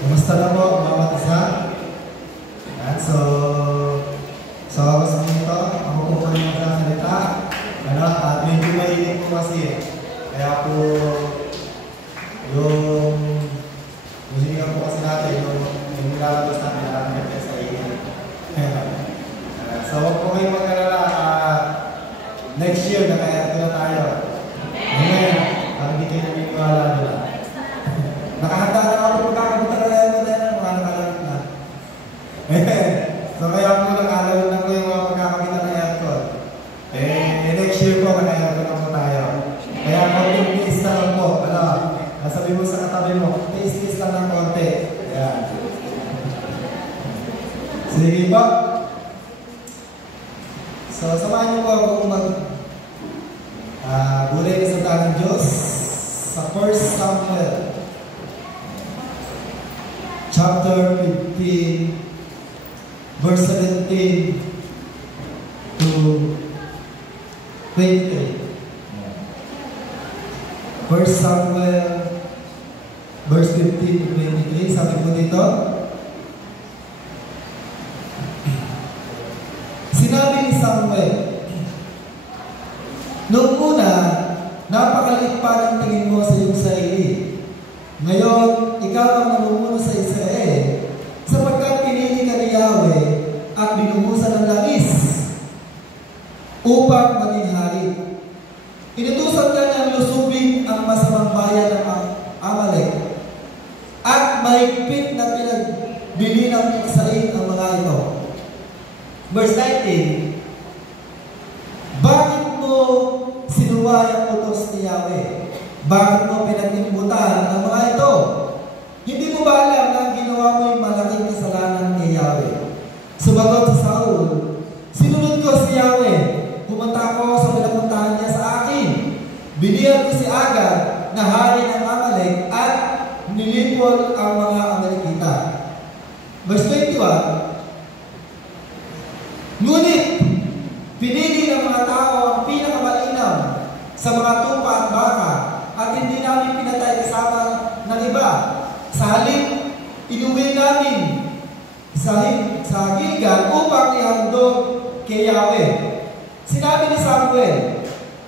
Kumusta na po ang bawat isa? Ayan, sa oras mo ito, ako po kayo magsasalita. At medyo mainit po kasi. Kaya po, yung musikan po kasi natin, yung nilalabas natin, natin natin sa init. So, huwag po kayo mag-alala. Next year, naka-air na tayo. Amen. Parang hindi kayo naniniwala nila. Nakahanda na ako pagkakabuta na yan mo din, mga nakalag na. So kaya po nakalag na po yung mga pagkakabita ng aircon. Next year po, naka-aircon na po tayo. Kaya konting tiis na lang po. Nasabi mo sa katabi mo, tiis-tiis lang ng konti. Ayan. Sige po. So samahan niyo po ako gulay sa tanong Diyos sa 1 Samuel chapter 15 verse 17 to 20. 1 Samuel verse 15 to 23, sabi po dito, sinabi ni Samuel, noong una, napakaliit pa ng tingin mo sa iyong sarili. Ngayon, ikaw ang namumuno sa Israel, sapagkat pinili ka ni Yahweh at binuhusan ng langis upang maging hari. Inutusan ka niyang lusubin ang masamang bayan ng Amalek at mahigpit na pinagbili ng iksain ang mga ito. Verse 19, bakit mo sinuway ang utos ni Yahweh? Bakit mo pinag-imbutan ang mga ito? Hindi mo ba alam na ang ginawa mo yung malaking kasalanan ni Yahweh? Sumagot si Saul, sinunod ko si Yahweh, pumunta ko sa pinapuntahan niya sa akin. Binigyan ko si Agag na hari ng Amalek at nilipol ang mga Amalekita. Verse 21, ngunit pinili ng mga tao ang pinakamainam sa mga tupa at baka at hindi namin pinatay kasama ng iba. Sa halip, inuwi namin sa Gilgal upang ihandog kay Yahweh. Sinabi ni Samuel,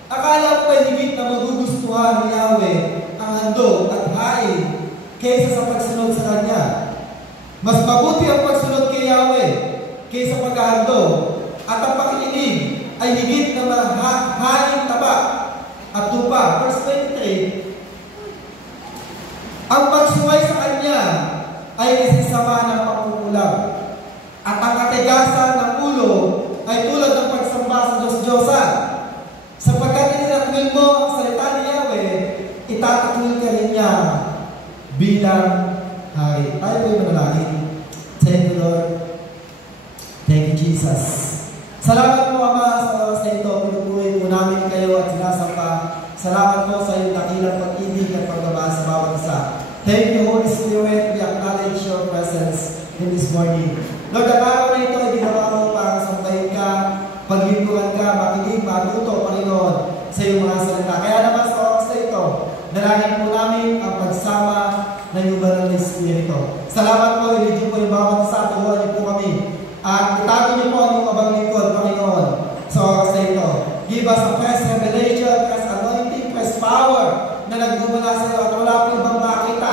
akala ko ba higit na magugustuhan ni Yahweh ang handog at hain kaysa sa pagsunod sa Kanya? Mas mabuti ang pagsunod kay Yahweh kaysa paghahandog, at ang pakikinig ay higit na hain taba at tupa. Verse 23, ang pagsuway sa Kanya ay kasama ng pangungulab, at ang katigasan ng ulo ay tulad ng pagsamba sa Diyos-Diyosan. Sapagkat itinakwil mo ang salita ni Yahweh, itatakwil ka rin niya bilang hari. Tayo po'y manalangin. Thank you, Lord. Thank you, Jesus. Salamat po, Ama, sa oras na ito. Pinupuri po namin kayo at sinasamba. Salamat po sa iyong dakilang pag-ibig at pagmamahal sa bawat isa. Thank you, Holy Spirit. We acknowledge your presence in this morning. Lord, ang araw na ito ay ginawa mo para sambahin ka, paglingkuran ka, makinig, matuto, Panginoon, sa iyong mga salita. Kaya naman sa oras na ito, dalangin po namin ang pagsama ng iyong banal na Espiritu. Salamat po, ilidyo po yung bawat isa, tulungan niyo po kami. At itago niyo po ang iyong abang lingkod, Panginoon, sa oras na ito. Give us a fresh revelation, fresh anointing, fresh power na nagmumula sa iyo at wala po ibang makita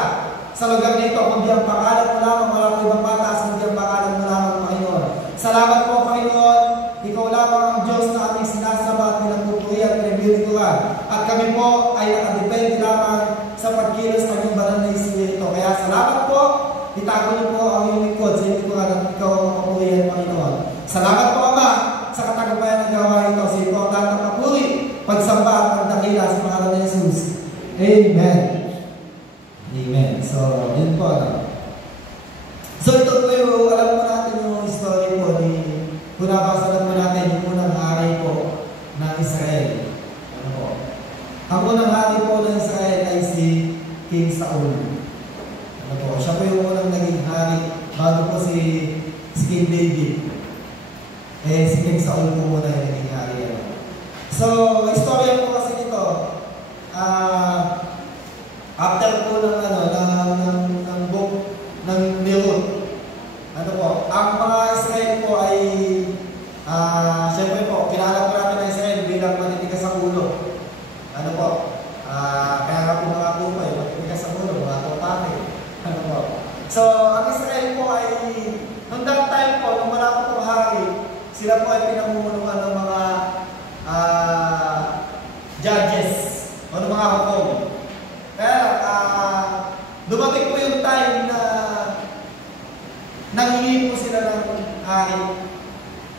sa lugar nito, kundi ang pangalan mo lamang, wala po ibang mataas, kundi ang pangalan mo lamang, Panginoon. Salamat po, Panginoon. Ikaw lamang ang Diyos na aming sinasamba at pinagpupuri at pinagbibiguan. At kami po ay nakadepende lamang sa pagkilos ng iyong banal na Espiritu. Kaya salamat po. Itago niyo po ang iyong lingkod sa iyong lingkod at ikaw ang kapurihan, Panginoon. Salamat po, Ama, sa katagumpayan ng gawain ito. Sa ito ang lahat ng papuri, pagsamba at pagdakila sa pangalan ni Jesus. Amen. Amen. So, yun po. So, ito po yung, alam mo natin yung story po ni, kung nabasa naman natin yung unang hari po ng Israel. Ano po? Ang unang hari po ng Israel ay si King Saul. Ano po? Siya po yung unang naging hari bago po si King David. Si King Saul po muna yung naging hari. So, istorya po kasi nito, after po ng book ng So, ang Israel po ay, nung that time po, nung wala po itong hari, sila po ay pinamumunuan ng mga judges o ng mga hukom. Kaya dumating po yung time na nanghingi po sila ng hari.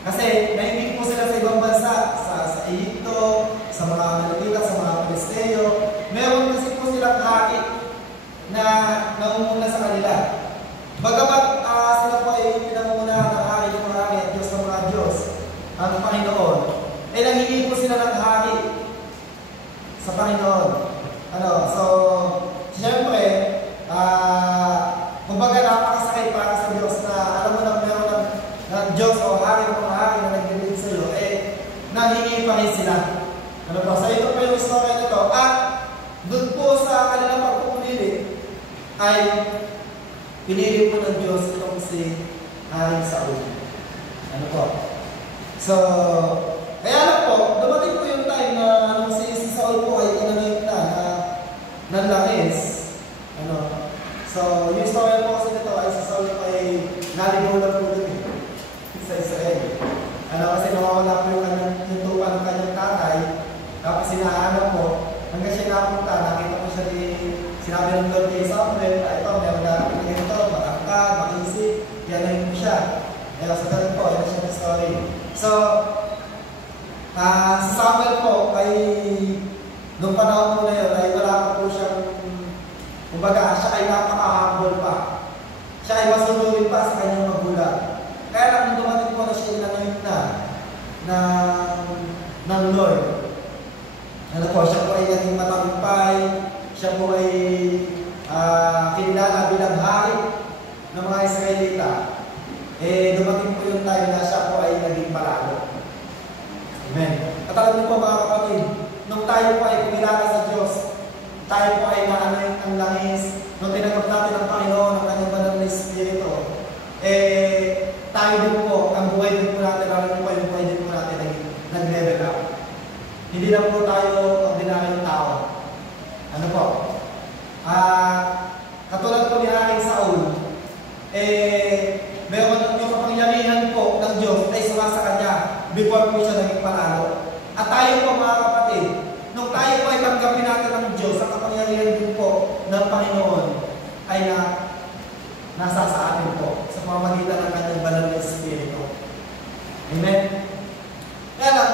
Kasi nanghingi po sila sa ibang bansa, sa Egypto, sa mga Amalekita, sa mga Pilisteo. Meron kasi po silang hari na nangunguna sa kanila. Bagamat sila po ay pinangungunahan ng hari ng mga hari at Diyos ng mga Diyos, ang Panginoon, eh nanghingi po sila ng hari sa Panginoon. So, siyempre, kumbaga napakasakit para sa Diyos na alam mo na meron ng Diyos o hari ng mga hari na nag-lead sa iyo, nanghingi pa rin sila. So ito po yung story na ito. At doon po sa kanilang pagpupili ay pinili po ng Diyos itong si Haring Saul. So, kaya lang po, dumating po yung time na si Saul po ay tinanayot na nanlangis. So, yung story po kasi nito ay si Saul po ay naligaw lang po dun sa Israel. Kasi nawawala po yung tupa ng kanyang tatay, tapos sinahanap po, hanggang siya napunta, nakita po siya sinabi ng Lord kay Samuel, ito, meron na ito, makakad, makisip, yan na yun siya. So, ganun po, yan siya yung story. So, si Samuel po, ay, nung panahon po na yun, ay wala po siyang, kumbaga, siya ay napaka-humble pa. Siya ay masunurin pa sa kanyang magulang. Kaya lang, nung dumating po na siya inanayot ng Lord. Siya po ay naging matagumpay, siya po ay kinilala bilang hari ng mga Israelita. Dumating po yung time na siya po ay naging malalo. Amen. At alam niyo po mga kapatid, nung tayo po ay kumilala sa Diyos, tayo po ay naanay ang langis, nung tinanggap natin ang Panginoon, ang kanyang banal na Espiritu, tayo din po, ang buhay din po natin, lalo po yung buhay din po natin nag-level up. Hindi lang po tayo ordinaryong tao. Katulad po ni Haring Saul, meron yung kapangyarihan po ng Diyos ay sumasa kanya before po siya naging panalo. At tayo po mga kapatid, nung tayo po ay tanggapin natin ng Diyos, ang kapangyarihan din po ng Panginoon ay nasa sa atin po sa pamamagitan ng kanyang banal na Espiritu. Amen? Kaya lang,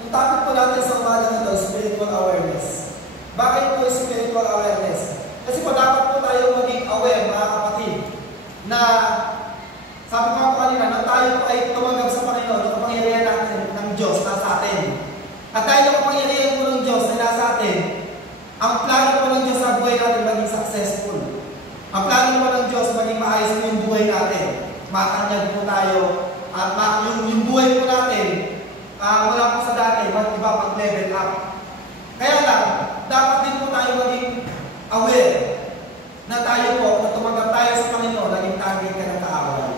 yung topic po natin sa umaga nito, spiritual awareness. Bakit po spiritual awareness? Kasi po dapat po tayo maging aware, mga kapatid, na sabi ko po kanina, na tayo po ay tumanggap sa Panginoon, ang kapangyarihan natin ng Diyos nasa atin. At dahil ang kapangyarihan po ng Diyos ay nasa atin, ang plano po ng Diyos sa buhay natin maging successful. Ang plano po ng Diyos maging maayos po yung buhay natin. Matanyag po tayo, at yung buhay po natin, wala po sa dati, iba mag-level up. Kaya lang, dapat din po tayo maging aware na tayo po, na tumanggap tayo sa Panginoon, naging target ka ng kaaway.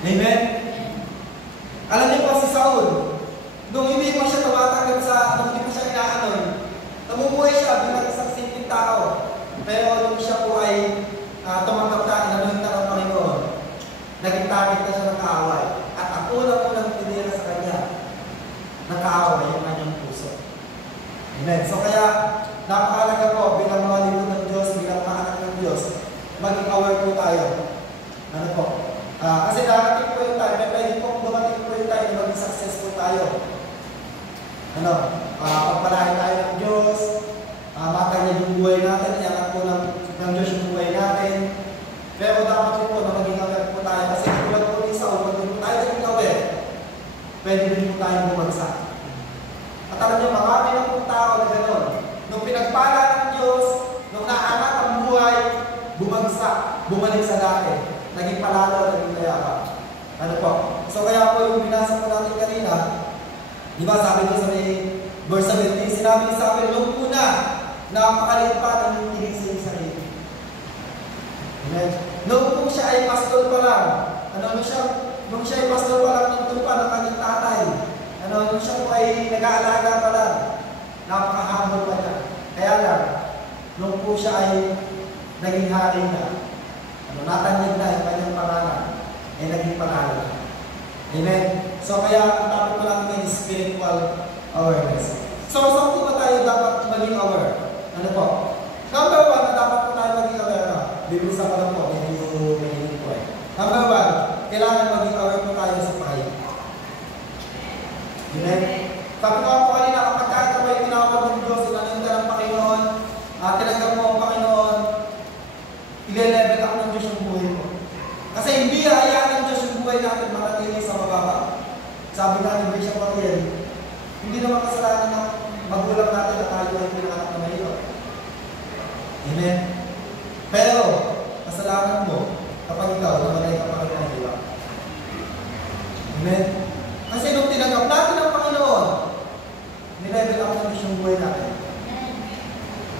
Amen? Alam niyo po si Saul, nung hindi po siya nung hindi po siya inaanoy, namumuhay siya bilang isang simpleng tao. Pero nung siya po ay tumanggap na inaanoy ng Panginoon, naging target na siya ng kaaway. At ang unang pinira sa kanya ng kaaway, yung kanyang puso. Amen? So kaya, napakalaga po bilang mga lingkod ng Diyos, bilang mga anak ng Diyos, maging aware po tayo. Kasi darating po yung time, pwede po dumating po yung time na maging successful tayo. Pagpalain tayo ng Diyos, matanya yung buhay natin, iangat po ng Diyos yung buhay natin. Pero dapat po na maging aware po tayo. Kasi tulad po ni Saul, pag po tayo naging aware, pwede din po tayong bumagsak. At alam niyo, marami na po tao na gano'n. Nung pinagpala ng Diyos, nung naangat ang buhay, bumagsak, bumalik sa dati. Naging palalo, naging mayabang. So kaya po yung binasa po natin kanina, di ba sabi ko sa verse 17, sinabi ni Samuel, nung una, napakaliit pa ng tingin sa iyong sarili. Amen. Nung siya ay pastor pa lang, nung siya ay pastor pa lang ng tupa ng kanyang tatay, nung siya po ay nag-aalaga pa lang, napakahambol pa niya. Kaya lang, nung po siya ay naging hari na, natanyag na yung kanyang pangalan, ay naging pangalan. Amen? So kaya ang topic ko lang ngayon is spiritual awareness. So saan po ba tayo dapat maging aware? Ano po? Number 1 na dapat po tayo maging aware na. Bibilisan ko lang po, medyo po eh. Number 1, kailangan maging aware po tayo sa pride. Amen? Sabi ko po kanina, kapag ka may tinawag ng Diyos, tinanong ka ng Panginoon, tinanggap mo ang Panginoon, i-level up ng Diyos yung buhay mo. Kasi hindi hayaan ng Diyos yung buhay natin manatili sa mababa. Sabi nga ni Bishop Ariel, hindi naman kasalanan ng magulang natin na tayo ay pinanganak na mahirap. Amen? Pero, kasalanan mo kapag ikaw namalay ka pa rin ng hirap. Amen? Kasi nung tinanggap natin ang Panginoon, nilevel up ng Diyos yung buhay natin.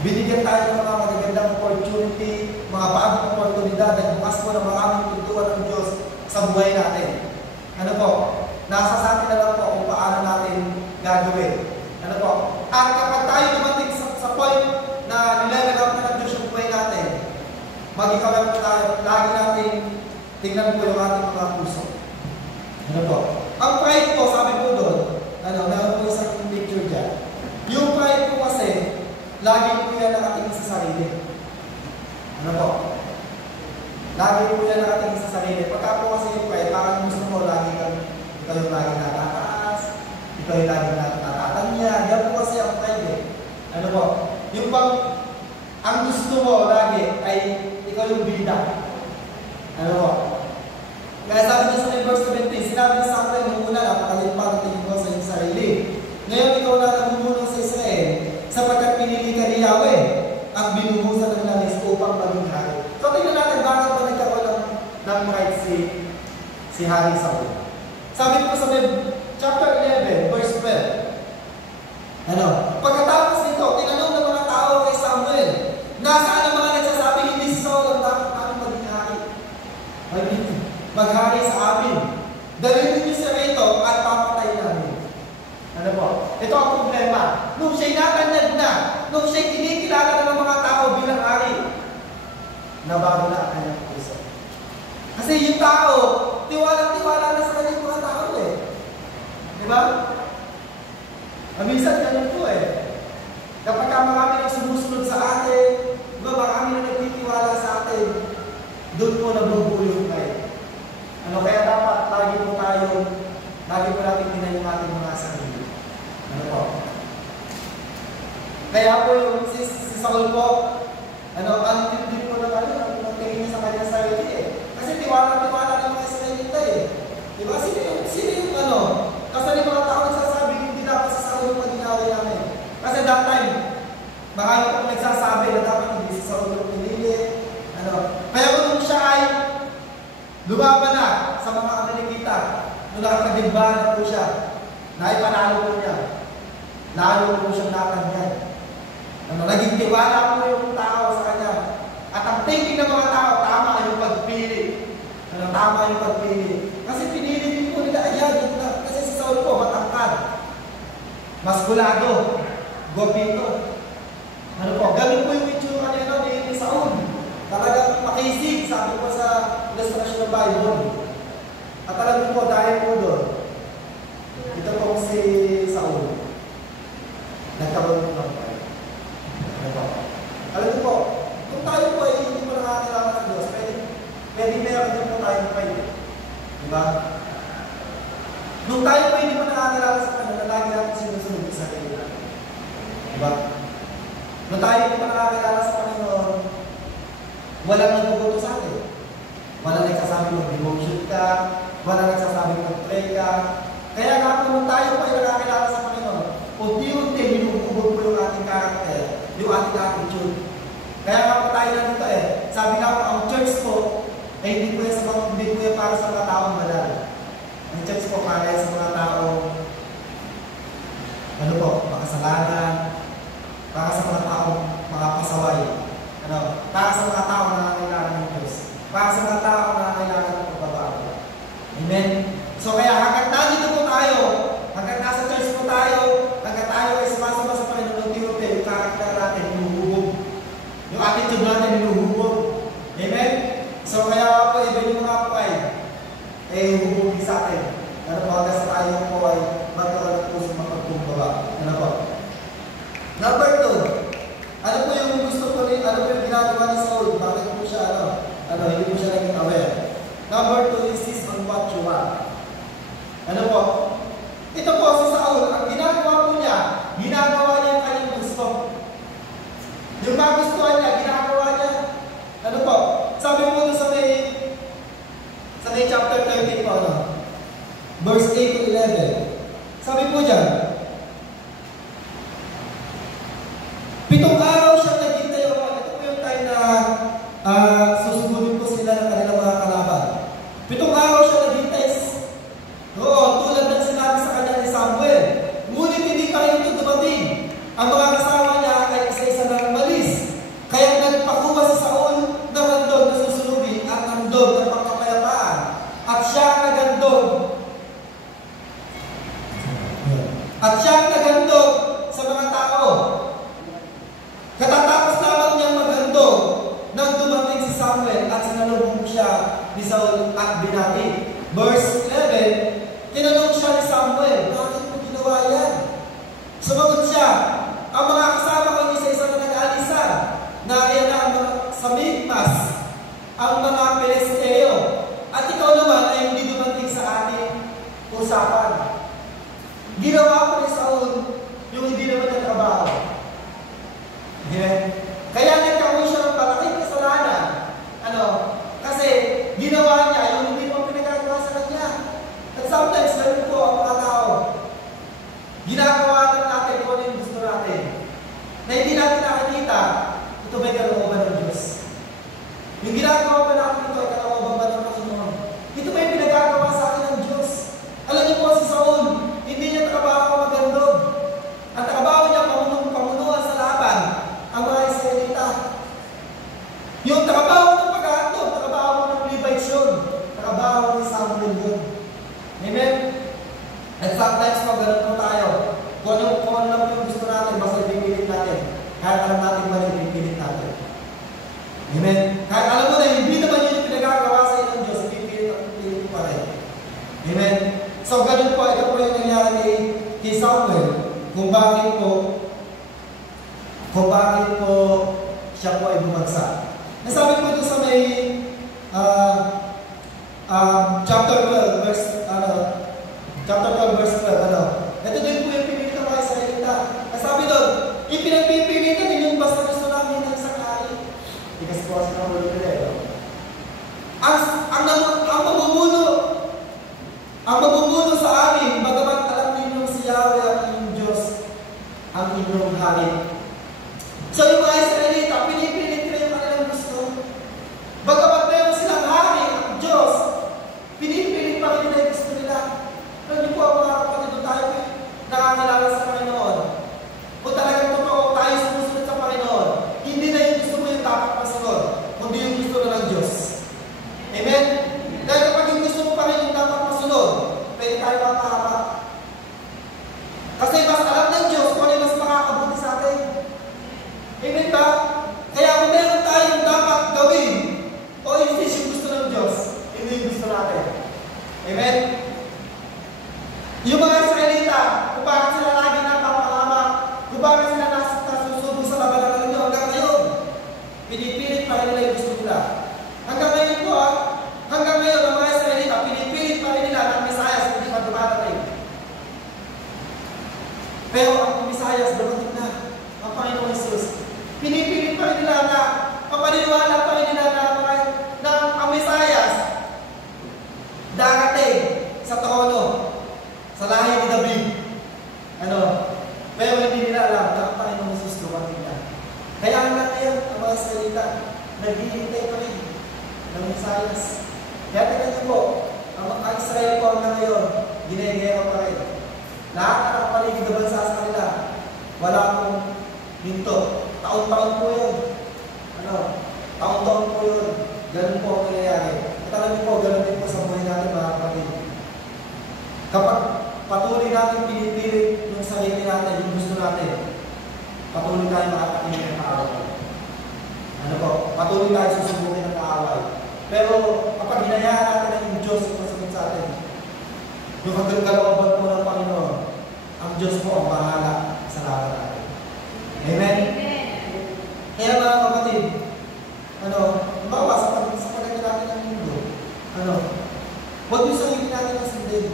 Binigyan tayo ng mga magagandang opportunity, mga bagong oportunidad, at bukas po ng maraming pintuan ng Diyos sa buhay natin. Ano po? Nasa sa atin na lang po kung paano natin gagawin. Ano po? At kapag tayo dumating sa point na nilevel up na ng Diyos yung buhay natin, mag-ikawin po tayo, lagi natin tingnan po yung ating mga puso. Ano po? Ang pride po, sabi po doon, meron po isang picture dyan. Yung pride po kasi, lagi po yan nakatingin sa sarili. Ano po? Lagi po yan nakatingin sa sarili. Pagka po kasi yung pride, parang gusto mo, ikaw yung lagi natataas, ikaw yung lagi natatanya. Yan po kasi ang pride eh. Ano po? Yung bang, ang gusto mo lagi ay ikaw yung bida. Ano po? Kaya sabi niya sa verse 17, sinabi niya sa akin nung una, napakalit pa ng tingin mo sa iyong sarili. Ngayon ikaw na namumulong sa Israel, sapagkat pinili ka ni Yahweh at binuhusan ng langis upang maging hari. So tingnan natin bakit ba nagkaroon ng right si Hari Saul. Sabi ko sa chapter 11, verse 12. Pagkatapos nito, tinanong ng mga tao kay Samuel, nasaan ang mga nagsasabing hindi si Saul ang dapat namin maging hari? Maghari sa amin. Dalhin niyo siya rito at papatay namin. Ano po? Ito ang problema. Nung siya'y natanyag na, nung siya'y kinikilala ng mga tao bilang hari, nabago na ang kanyang puso. Kasi yung tao, tiwala na sa kanyang mga tao eh. Diba? Minsan ganun po eh. Kapag marami nang sumusunod sa atin, diba, marami nang nagtitiwala sa atin, doon po nabubulong kayo. Kaya dapat lagi po natin tingnan yung ating mga sarili. Ano po? Kaya po yung si Saul po, ang hindi po ng tingin niya sa kanyang sarili eh. Kasi tiwala ng mga Israelita eh. Diba? Sino yung kasi yung mga tao nagsasabi, hindi dapat sa Saul yung maginawa namin. Kasi that time, marami po nagsasabi na dapat hindi si Saul yung pinili. Pero nung siya ay lumaban na sa mga Amalekita, nung nakakagimbahan na po siya, naipanalo po niya. Lalo po siyang natangyan. Naging tiwala po yung tao sa kanya. At ang thinking ng mga tao, tama yung pagpili. Tama yung pagpili. Kasi pinili din po nila agad. Kasi si Saul po, matangkad. Maskulado. Gopito. Ganun po yung itsura niya ni Saul. Talagang makisig, sabi po sa ilustrasyon ng Bible. At alam niyo po, dahil po doon, ito po si Saul. Nagkaroon po ng pride. Alam niyo po, kung tayo po ay hindi po nakakilala sa Diyos, pwede meron din po tayong pride. Diba? Nung tayo po hindi po nakakilala sa Kanya, lagi natin sinusunod sa sarili. Diba? Nung tayo hindi po nakakilala sa Panginoon, walang nagbubuto sa atin. Walang nagsasabi mag-devotion ka, walang nagsasabi mag-pray ka. Kaya nga po nung tayo po ay nakakilala sa Panginoon, unti-unti binububog po yung ating karakter, yung ating attitude. Kaya nga po tayo nandito eh. Sabi nga po, ang church po, ay hindi po yan para sa mga taong malal. Ang church po para sa mga taong makasalanan, para sa mga taong mga pasaway. Para sa mga tao na kailangan ng Diyos. Para sa mga tao na kailangan ng pagbabago. Amen? So kaya hanggang nandito po tayo, hanggang nasa church po tayo, hanggang tayo ay sumasama sa Panginoon, yung karakter natin, hinuhubog. Yung attitude natin, hinuhubog. Amen? So verse 8 to 11. Sabi po dyan, 7 araw siyang naghintay o ito po yung time na susugurin po sila ng kanilang mga kalaban. 7 araw siya naghintay tulad ng sinabi sa kanya ni Samuel. Ngunit hindi pa rin ito dumating. Ang mga kasama niya ay isa-isa na umalis. Kaya nagpakuha si Saul ng handog na susunugin at handog ng pagkapayapaan. At siya ang naghandog sa mga tao. Katatapos lamang niyang maghandog nang dumating si Samuel at sinalubong siya ni Saul at binati. Verse 11, tinanong siya ni Samuel, bakit mo ginawa yan? Sumagot siya, ang mga kasama ko isa-isa na nag-alisa, na yan ang sa Mikmas, ang mga Pelesteo, at ikaw naman ay hindi dumating sa ating usapan. Ginawa ko ni Saul yung hindi naman nagtrabaho. Kaya nagkaroon siya ng malaking kasalanan. Kasi ginawa niya yung hindi mo pinagagawa sa kanya. At sometimes, ganun po ang mga tao. Ginagawa lang natin kung ano yung gusto natin. Na hindi natin nakikita, ito ba'y kalooban ng Diyos? Yung ginagawa ba natin ito ay kalooban ba ng Panginoon? Ito ba'y pinagagawa sa akin ng Diyos? Alam niyo po si Saul, hindi niya trabaho magandog. Ang trabaho niya pamunuan sa laban, ang mga Israelita. Yung trabaho ng pag-aantog, trabaho ng Levites yun, trabaho ni Samuel yun. Amen? At sometimes pag ganun po tayo, kung ano lang yung gusto natin, basta ipipilit natin. Kahit alam natin mali, ipipilit natin. Amen? Kahit alam mo na, hindi naman yun yung pinagagawa sa inyo ng Diyos, ipipilit pa rin. Amen? So ganun po, ito po yung nangyari kay Samuel, kung bakit po siya po ay bumagsak. Nasabi po ito sa may chapter 12 verse 12. Ito din po yung pinilit ng mga Israelita. Nasabi doon, ipinagpipilitan din yung basta gusto namin ng isang ari. Hindi kasi po kasi naman ulit nila. Ang mamumuno sa amin, bagamat alam ninyong si Yahweh ang inyong Diyos, ang inyong hari. So yung mga Israelita, pinipilit nila yung kanilang gusto. Bagamat meron silang hari, ang Diyos, pinipilit pa rin nila yung gusto nila. Alam niyo po, mga kapatid, tayo nakakilala sa Panginoon. Kung talagang totoo, tayo sumusunod sa Panginoon, hindi na yung gusto mo yung dapat masunod, kundi yung gusto na ng Diyos. Amen? Dahil kapag yung gusto mo pa rin yung dapat masunod, pwede tayo makahama. Kasi mas alam ng Diyos kung ano mas makakabuti sa atin. Amen ba? Kaya kung meron tayong dapat gawin, o hindi yung gusto ng Diyos, hindi yung gusto natin. Amen? Yung mga Israelita, kung bakit sila lagi napapahama, kung bakit sila nasusubo sa labanan ng Diyos hanggang ngayon, pinipilit pa rin nila yung gusto nila. Hanggang ngayon po hanggang ngayon ang mga Israelita, pinipilit pa rin nila ng Mesayas hindi pa dumarating. Pero ang Mesayas, dumating na ang Panginoong Jesus. Pinipilit pa rin nila na papaniwala pa rin nila na ang Mesayas darating sa trono, sa lahi ni David. Pero hindi nila alam na ang Panginoong Jesus dumating na. Kaya hanggang ngayon, ang mga Israelita, naghihintay pa rin ng Mesayas. Kaya tingnan niyo po, ang Israel po hanggang ngayon, ginegera pa rin. Lahat na nakapaligid na bansa sa kanila, wala pong hinto. Taon-taon po yun. Taon-taon po yun. Ganun po ang nangyayari. At alam niyo po, ganun din po sa buhay natin, mga kapatid. Kapag patuloy natin pinipilit yung sarili natin, yung gusto natin, patuloy tayo makakatingin ng kaaway. Patuloy tayo susubukin ng kaaway. Pero kapag hinayaan natin ang yung Diyos yung masagot sa atin, yung kagalawaban po ng Panginoon, ang Diyos po ang bahala sa laban natin. Amen? Kaya mga kapatid, bawa sa pagdating natin ng mundo, huwag yung sarili natin ang sundin.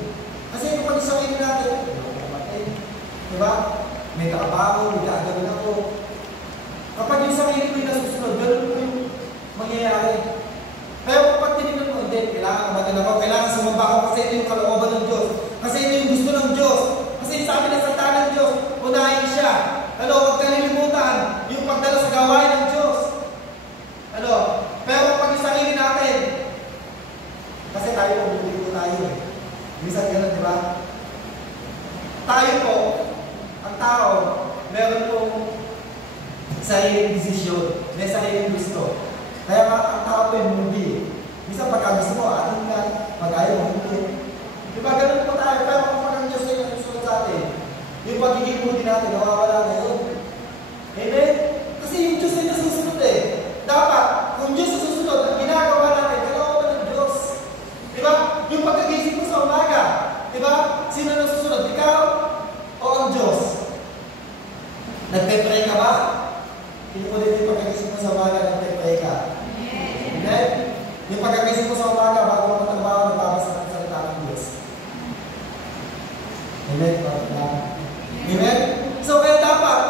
Kasi kapag yung sarili natin, diba? May trabaho, may gagawin ako. Kapag yung sarili ko yung nasusunod, ganun po yung mangyayari. Pero kapag tinignan mo, hindi, kapatid, kailangan kumatin ako, kailangan sumamba ako kasi ito yung kalooban ng Diyos. Kasi ito yung gusto ng Diyos. Kasi sabi ng salita ng Diyos, unahin siya. Ano, huwag kalilimutan yung pagdala sa gawain ng Diyos. Ano, pero pag yung sarili natin, kasi tayo po, bumili po tayo eh. Minsan ganun, di ba? Tayo po, ang tao, meron pong sariling desisyon, may sariling gusto. Kaya ang tao po yung hindi. Minsan pagka gusto mo, atin ka, pag ayaw mo, hindi. Diba, ganun po tayo, pero kung pag ang Diyos ay nasusunod sa atin, yung pagiging hindi natin, nawawala na yun. Amen? Kasi yung Diyos ay nasusunod eh. Dapat, kung Diyos ay susunod, ang ginagawa natin, kalooban ng Diyos. Diba? Yung pagkagising mo sa umaga, diba? Sino nasusunod? Ikaw o ang Diyos? Nagpe-pray ka ba? Hindi mo din yung pagkagising mo sa umaga, nagpe-pray ka. Amen? Yung pagkagising mo sa umaga, bago mo matrabaho, nagbabasa ng salita ng Diyos. Amen? Amen? So, kaya dapat,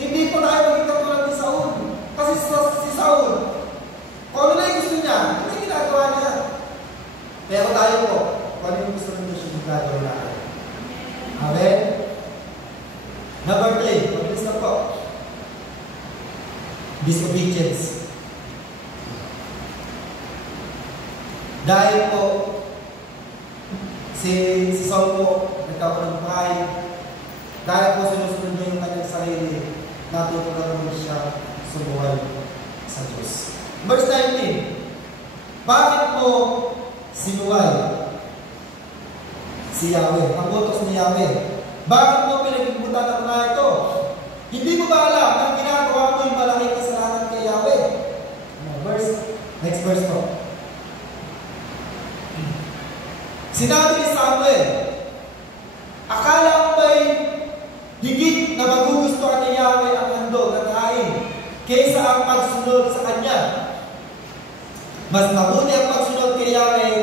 hindi po tayo maging katulad ni Saul. Kasi si Saul, kung ano na yung gusto niya, ano yung ginagawa niya? Pero tayo po, kung ano yung gusto ng Diyos yung ginagawa natin. Amen? Number 3, mabilis na po. Disobedience. Dahil po, si Saul po, nagkaroon ng pride. Dahil po sinusunod niya yung kanyang sarili, natutunan mo siya sumuhay sa Diyos. Verse 19. Bakit po sinuhay si Yahweh? Ang utos ni Yahweh. Bakit mo pinagbubutan ng mga ito? Hindi mo ba alam na ginagawa mo yung malaking kasalanan kay Yahweh? Next verse po. Sinabi ni Samuel, akala mo ba'y higit na magugustuhan ni Yahweh ang handog at kain kaysa ang pagsunod sa Kanya? Mas mabuti ang pagsunod kay Yahweh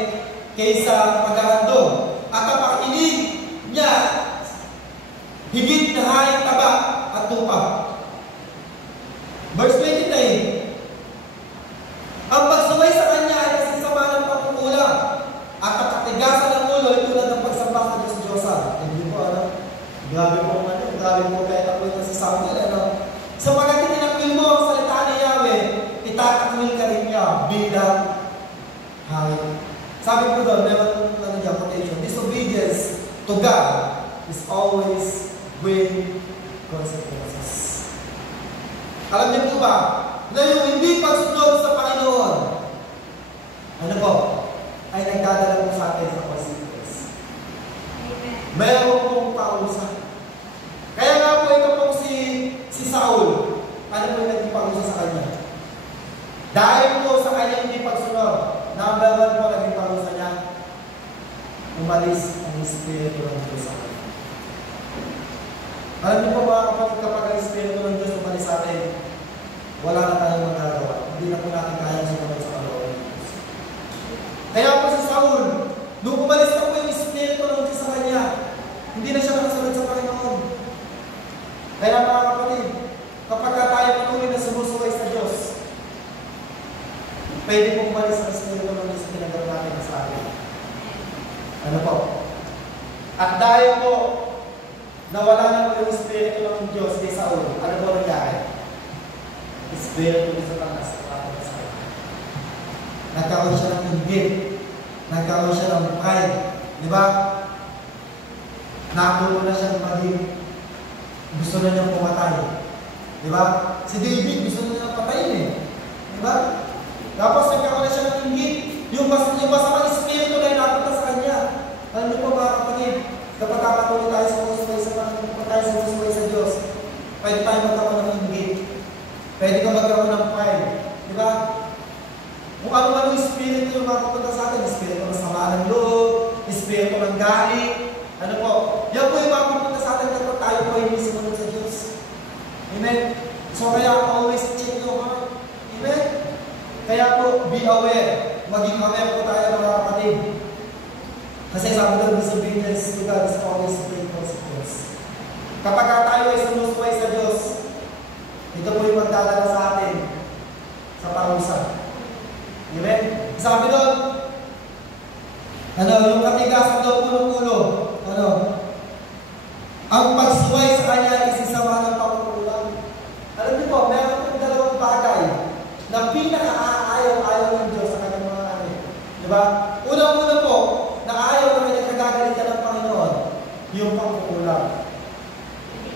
kaysa paghahandog. At ang pakinig niya, higit na haing taba at tupa. Verse 29. Ang pagsuway sa Kanya ay kasama ng pagkukulang. At ang katigasan ng ulo ay tulad ng pagsamba sa Diyos-Diyosan. Hindi po, ano? Grabe po kaya takwil na si Samuel, ano? Sapagkat tinakbil mo ang salita ni Yahweh, itatakwil ka rin niya bilang hari. Sabi po doon, meron dyan quotation, disobedience to God is always bring consequences. Alam niyo po ba, na yung hindi pagsunod sa Panginoon, ano po, ay nagdadala po sa atin sa consequence. Meron pong pausa. Kaya nga po ito pong si Saul, ano po yung naging pausa sa kanya? Dahil po sa kanya hindi pagsunod, number 1 po naging pausa niya, umalis ang Espiritu ng Diyos sa atin. Alam niyo po mga kapatid, kapag ang Espiritu ng Diyos umalis sa atin, wala na tayong magagawa. Hindi na po natin kaya sumunod sa kalooban ng Diyos. Kaya po si Saul, nung umalis na po yung Espiritu ng Diyos sa kanya, hindi na siya nakasunod sa Panginoon. Kaya mga kapatid, kapag tayo patuloy na sumusuway sa Diyos, pwede pong umalis ang Espiritu ng Diyos na ginagawa natin sa atin. Ano po? At dahil po, nawala na po yung Espiritu ng Diyos kay Saul, ano po nangyari? Espiritu ng Satanas para sa atin. Nagkaroon siya ng inggit. Nagkaroon siya ng pride. Di ba? Nakulo na siya ng maging. Gusto na niyang pumatay. Di ba? Si David gusto na niyang patayin eh. Di ba? Tapos nagkaroon na siya ng inggit. Yung masamang espiritu na inapunta sa kanya. Alam niyo po mga kapatid, kapag kapatuloy tayo sa musuway sa Panginoon, kapag tayo sa musuway sa Diyos, pwede tayo magkaroon ng inggit. Pwede ka magkaroon ng pride. Di ba? Kung ano-ano yung espiritu yung makapunta sa atin, espiritu ng samaan ng loob, espiritu ng galit, ano po, yan po yung makapunta sa atin kapag tayo po hindi sumunod sa Diyos. Amen? So kaya always check your heart. Amen? Kaya po, be aware. Maging aware po tayo ng mga kapatid. Kasi sabi doon, disobedience to God is always bring consequence. Kapag tayo ay sumusuway sa Diyos, ito po yung magdadala sa atin sa parusa. Amen? Sabi doon, yung katigasan daw puno-puno, ang pagsuway sa kanya ay isisama ng pagkukulang. Alam niyo po, meron pong dalawang bagay na pinaka-ayaw-ayaw ng Diyos sa kanyang mga anak. Diba? Unang-una po, na ayaw na kanyang kagagalitan ng Panginoon, yung pagkukulang.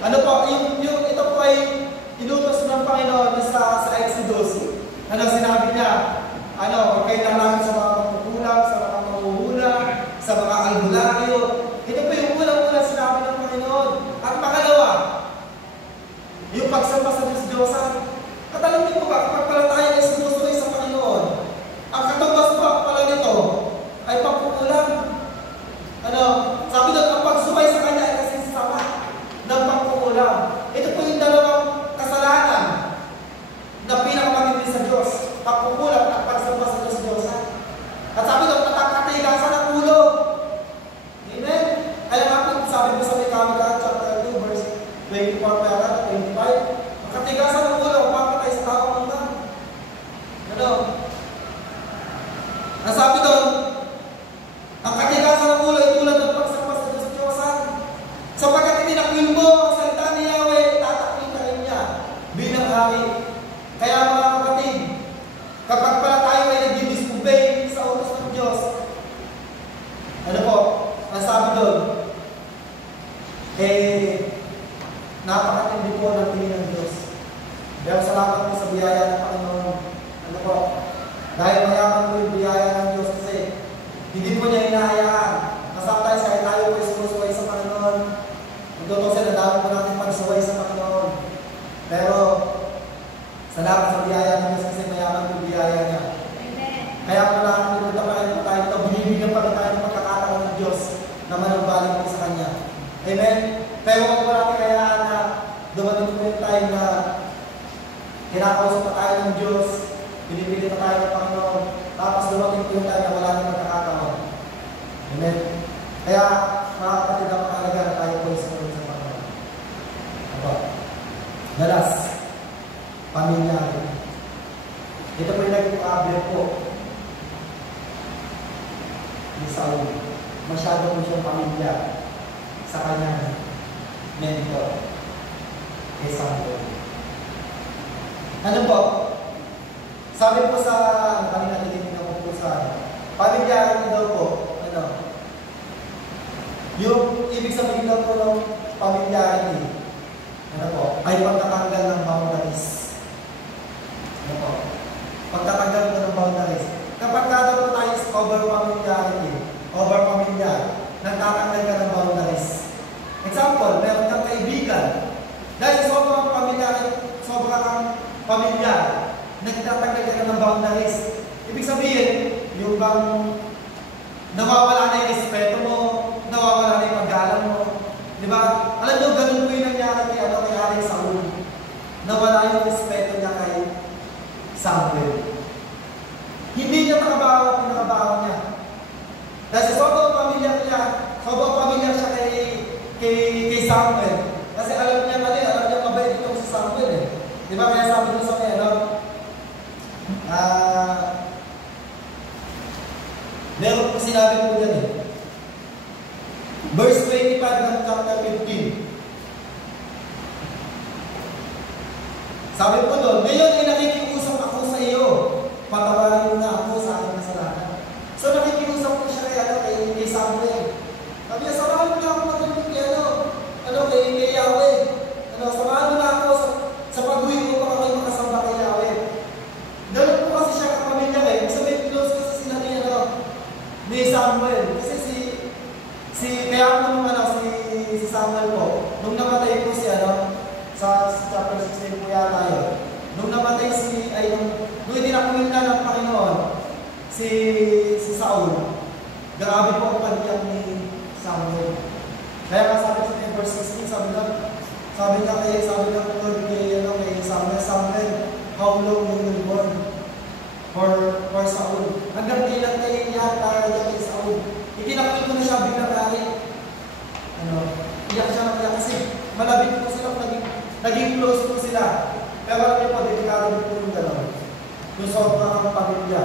Ano po, ito po ay inutos ng Panginoon sa Exodus. Sinabi niya, huwag kayo nalang sa mga pagkukulang, sa mga mahuhula, sa mga albularyo. Ito po yung unang-unang sinabi ng Panginoon. At pangalawa, yung pagsamba sa Diyos-Diyosan. At alam niyo po ba, kapag pala tayo ay sumusunod sa Panginoon, ang katubas pa pala nito ay pagkukulang. Sabi doon, ang pagsubay sa Kanya ay kasi sama ng pagkukulang. Ito po yung dalawang kasalanan na pinakamatindi sa Diyos. Pagkukulang at pagsamba sa Diyos-Diyosan. At sabi doon, katigasan ng ulo. Amen? Kaya nga po, sabi po sa Micah chapter 2, verse 24 para 25, ang katigasan ng ulo, papatay sa tao ng man. Ang sabi doon, ang katigasan ng ulo ay tulad ng pagsamba sa Diyos-Diyosan. Sapagkat itinakwil mo ang salita ni Yahweh, tatakwil ka rin niya bilang hari. Kaya mga kapatid, kapag pala tayo ay nag-disobey sa utos ng Diyos, ang sabi doon, napakatindi po ng tingin ng Diyos. Pero salamat po sa biyaya ng Panginoon. Dahil mayaman po yung biyaya ng Diyos kasi hindi po niya hinahayaan. Sometimes kahit tayo po sumusuway sa Panginoon, magtutusin na dami po natin pagsuway sa Panginoon. Pero salamat sa biyaya ng Diyos kasi mayaman po yung biyaya niya. Kaya po lahat po tayo ito, binibigyan pa rin tayo ng pagkakataon ng Diyos na manumbalik po sa Kanya. Amen? Pero kung natin kayaan na dumating po yung time na kinakausap pa tayo ng Diyos, pinipili pa tayo ng Panginoon, tapos dumating po yung time na wala nang pagkakataon. Amen? Kaya, mga kapatid na makalaga na tayo po isunod sa Panginoon. Dalas, pamilya. Ito po yung naging problem po ni Saul. Masyado po siyang pamilya sa kanyang mentor kay Samuel. Ano po? Sabi po sa kanina nilitin ko po sa pamilya daw po, yung ibig sabihin daw po ng pamilyarity, ay pagtatanggal ng boundaries. Pagtatanggal po ng boundaries. Kapag daw po tayo sa over pamilya, nagtatanggal ka ng boundaries. Example, meron kang kaibigan. Dahil sobrang pamilya, nagtatanggal ka ng boundaries. Ibig sabihin, yung bang nawawala na yung respeto mo, nawawala na yung paggalang mo. Di ba? Alam nyo, ganun po yung nangyari kay Haring Saul. Nawala yung respeto niya kay Samuel. Hindi niya nakabawa niya. Dahil sobrang pamilya siya kay Samuel. Kasi alam niya mabait itong si Samuel eh. Di ba? Kaya sabi doon sa kanya, meron po sinabi po dyan eh. Verse 25 ng chapter 15. Sabi po doon, ngayon ay nakikiusap ako sa iyo. Patawarin mo na ako sa aking kasalanan. So nakikiusap ko siya kay Samuel. Sabi niya, samahan mo na ako matulog kay Yahweh. Samahan mo na ako sa pag-uwi ko pa kayo makasamba kay Yahweh. Ganun po kasi siya kapamilya kayo. Sabihin, close kasi sila ni Samuel. Kasi si Samuel po, nung namatay po sa chapter 16 po yata yun. Nung namatay nung itinakuminta ng Panginoon, si Saul, grabe po ang pagkiyak ni Samuel. Kaya nga sabi sa verse 16, sabi niya kay Samuel, how long you will mourn for Saul? Hanggang kailan kayo niya kay Saul? Ikinakil ko na siya biglang hari. Iyak siya ng iyak kasi malabit po sila, naging close po sila. Pero alam niyo po, delikado po yung dalawa. Yung sobrang pamilya.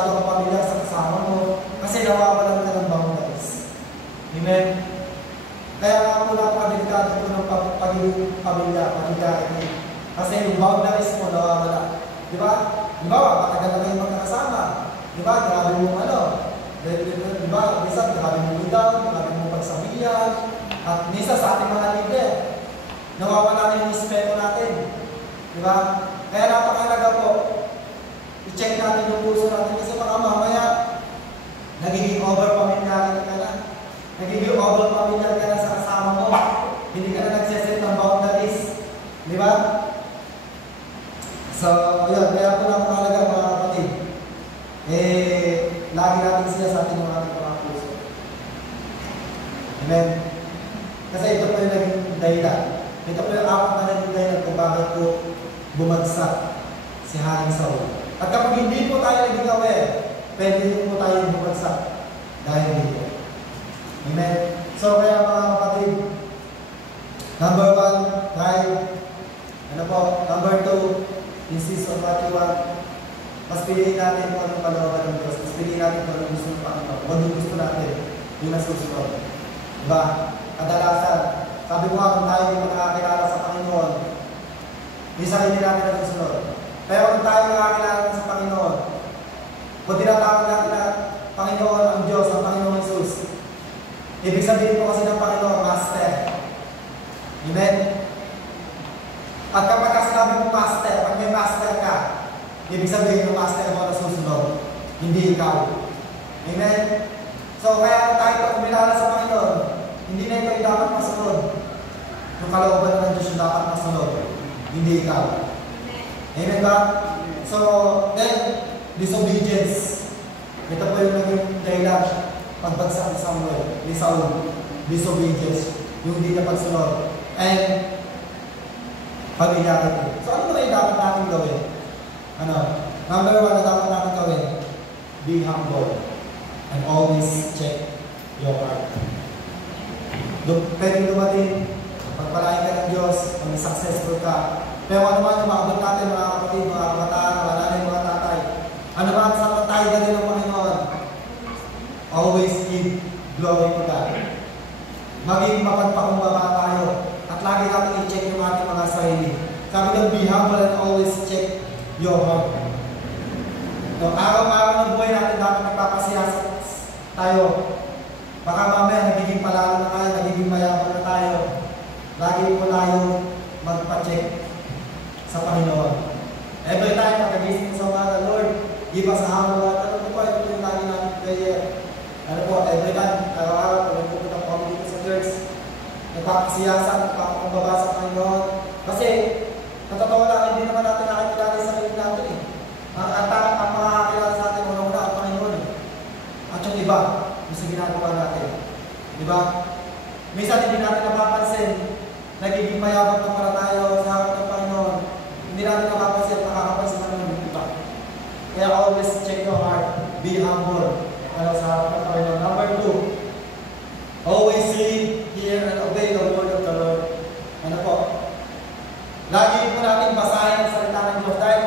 masyado ka pamilyar sa kasama mo kasi nawawalan ka ng boundaries. Amen? Kaya nga po napakadelikado po ng pagiging pamilya, pagiging kasi yung boundaries mo nawawala. Di ba? Di ba? Matagal na kayong magkakasama. Di ba? Grabe mo di ba? Minsan, grabe mo ligaw, grabe mo pagsabihan. At minsan sa ating mga leader, nawawala na yung respeto natin. Di ba? Kaya napakalaga po, i-check natin yung puso natin kasi baka mamaya nagiging over-familiar ka na. Nagiging over-familiar ka na sa kasama mo. Hindi ka na nagsiset ng boundaries. Di ba? So, yun. Kaya po napakalaga mga kapatid. Lagi natin sila sa ating mga puso. Amen? Kasi ito po yung naging dahilan. Ito po yung apat na naging dahilan kung bakit po bumagsak si Haring Saul. At kapag hindi po tayo naging aware, pwede po tayo bumagsak dahil dito. Amen? So, kaya mga kapatid, number 1, pride. Ano po? Number 2, insist on what you want. Mas piliin natin kung anong kalooban ng Diyos. Mas piliin natin kung anong gusto ng Panginoon. Kung anong gusto natin, yun ang susunod. Diba? Kadalasan, sabi ko nga kung tayo hindi makakilala sa Panginoon, yung sarili natin ang susunod. Pero kung tayo makakilala sa Panginoon, kung tinatawag natin na Panginoon ang Diyos, ang Panginoon Jesus, ibig sabihin po kasi ng Panginoon, Master. Amen? At kapag ka sinabi mo Master, pag may Master ka, ibig sabihin ng Master mo na susunod, hindi ikaw. Amen? So, kaya kung tayo kumilala sa Panginoon, hindi na ikaw yung dapat masunod. Yung kalooban ng Diyos yung dapat masunod, hindi ikaw. Amen ba? So, then, disobedience. Ito po yung naging dahilan pagbagsak ni Saul. Disobedience. Yung hindi na pagsunod. And, familiarity. So, ano ba yung dapat natin gawin? Number 1 na dapat natin gawin, be humble and always check your heart. Pwede dumating, pagpalain ka ng Diyos, maging successful ka. Pero ano man yung maabot natin, mga kapatid, mga kabataan, mga nanay, mga tatay, ano ba sa tayo na rin ng Panginoon? Always give glory to God. Maging mapagpakumbaba tayo at lagi natin i-check yung ating mga sarili. Sabi ng be humble and always check your heart. No, araw-araw ng buhay natin dapat nagpapasiyasat tayo. Baka mamaya nagiging palalo na tayo, nagiging mayaman na tayo. Lagi po tayo magpa-check sa Panginoon. Every time pagkagising sa umaga, Lord, give us a humble heart. Ano po, ito yung lagi natin prayer. Ano po, every time, araw-araw, pag nagpupunta po kami dito sa church, nagpapasiyasat, nagpapakumbaba sa Panginoon. Kasi, natatawa lang, hindi naman natin nakikilala sa sarili natin eh. Ang makakilala sa atin, una-una ang Panginoon eh. At yung iba, yung sa ginagawa natin. Diba? Minsan hindi natin napapansin, nagiging mayabang na para tayo sa harap ng Panginoon. Hindi natin napapansin, nakakapansin naman yung iba. Kaya always check your heart, be humble. Sa harap ng Panginoon. Number 2, always read, hear, and obey the word of the Lord. Ano po? Lagi po natin basahin ang salita ng Diyos. Dahil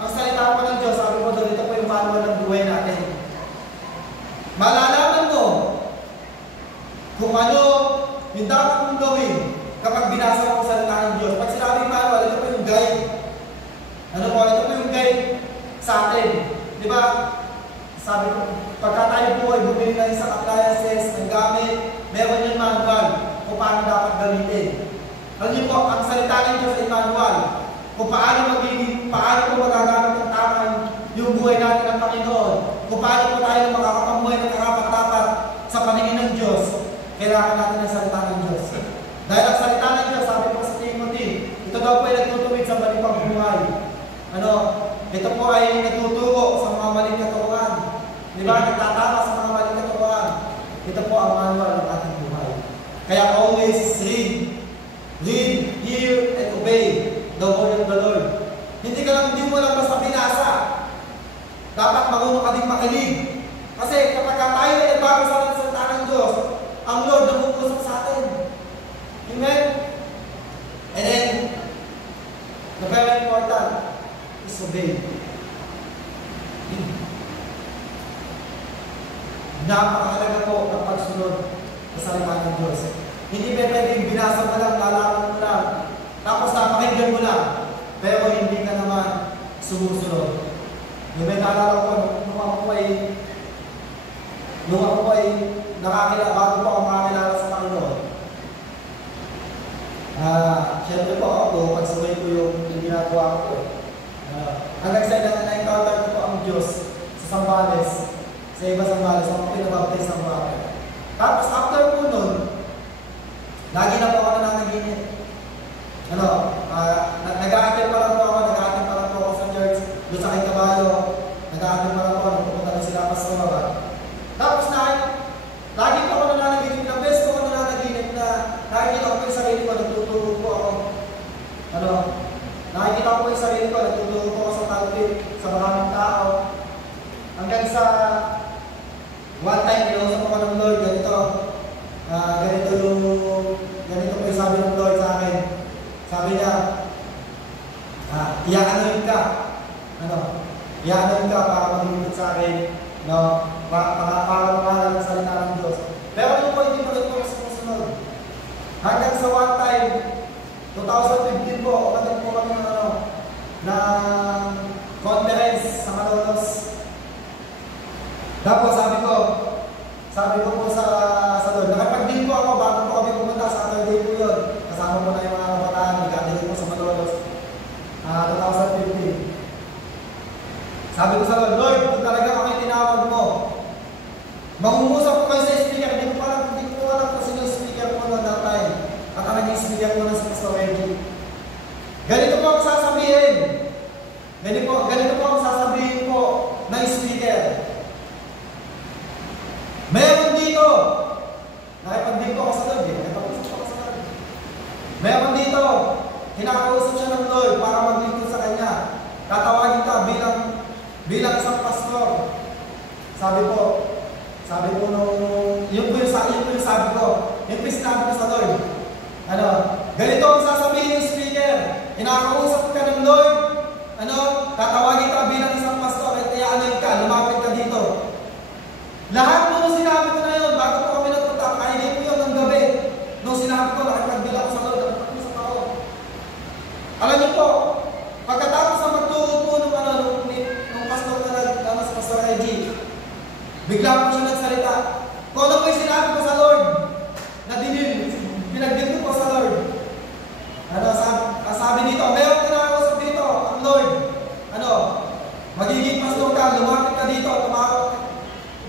ang salita po ng Diyos, sabi mo doon, ito po yung manual ng buhay natin. Malalaman mo kung ano yung dapat mong gawin kapag binasa mo ang salita ng Diyos. Pag sinabing manual, ito po yung guide. Ano po? Ito po yung guide sa atin. Di ba? Sabi ko, pagka tayo po ay bumili na isang appliances, ng gamit, meron yung manual kung paano dapat gamitin. Alam niyo po, ang salita ng Diyos ay manual. Kung paano po magagamit ng tamang yung buhay natin ng Panginoon. Kung paano po tayo makakapamuhay ng karapat-dapat sa paningin ng Diyos. Kailangan natin ang salita ng Diyos. Dahil ang salita ng Diyos, sabi po sa Timothy, ito daw po ay nagtutuwid sa maling pamumuhay. Ito po ay nagtuturo sa mga maling katuruan. Di ba? Nagtatama sa mga maling katuruan. Ito po ang manual ng ating buhay. Kaya always read, hear, and obey the word of the Lord. Hindi mo lang basta binasa. Dapat marunong ka din makinig. Kasi kapag tayo ay nagbabasa ng salita ng Diyos, ang Lord namumusok sa atin. Amen? And then, the very important is obey. napakahalaga po ng pagsunod sa salita ng Diyos. Hindi ba pwedeng binasa mo lang, lalaman mo lang, tapos napakinggan mo lang, pero hindi ka naman sumusunod. Yung may naalala ko, nung ako ay nakakilala, bago po ako makakilala sa Panginoon. Siyempre po ako, pagsabay ko yung ginagawa ko. Hanggang sa na-encounter ko po ang Diyos sa Sambales, sa iba Sambales, ako pinabaptize ng mga. Tapos after po nun, lagi na po ako nananaginip. Nag-aatin pa lang po ako sa church, doon sa aking kabayo, nag-aatin pa lang po ako, nagpupunta na sila pa sa baba. Tapos lagi po ako nananaginip, na best po ako nananaginip na nakikita ko po yung sarili ko, nagtuturo po ako. Nakikita ko po yung sarili ko, nagtuturo po ako sa pulpit, sa maraming tao. Hanggang sa one time, inausap ako ng Lord, ganito po yung sabi ng Lord sa akin. Sabi niya, i-anoint ka. I-anoint ka para maglingkod sa akin, para mangaral ng salita ng Diyos. Pero yun po, hindi pa rin po sumusunod. Hanggang sa one time, 2015 po, umatid po kami ng conference sa Malolos. Tapos sabi ko po sa doon, nakapag-deal po ako bago po kami pumunta sa Saturday po yun. Kasama po na yung mga kabataan, nag-deal po sa Malolos. 2015. Sabi ko sa Lord, Lord, kung talaga kami tinawag mo, mangungusap ko kayo sa speaker, hindi ko alam kung sino yung speaker po noon that time. At ang naging speaker po na si Pastor Reggie. Ganito po ang sasabihin. Ganito po ang sasabihin po ng speaker. Meron dito. Nakipag-deal po ako sa Lord. Meron dito. Kinakausap siya ng Lord para maglingkod sa Kanya. Tatawagin ka bilang isang pastor. Sabi po nung, yun po yung sabi ko. Yun po yung sinabi ko sa Lord. Ganito ang sasabihin ng speaker. Kinakausap ka ng Lord. Tatawagin ka bilang isang pastor at i-anoint ka, lumapit ka dito. Lahat nung sinabi ko na yun, bago po kami nagpunta, kainin ko yun ng gabi. Nung sinabi ko, nakipag-deal ako sa Lord, nakipag-usap ako. Alam niyo po, pagkatapos na magturo po nung pastor na sa Pastor Reggie, bigla po siya nagsalita. Kung ano po yung sinabi ko sa Lord, na pinag-deal ko po sa Lord. Sabi dito, mayroon ko na ako sa dito, ang Lord. Magiging pastor ka, lumapit ka dito, tumawag.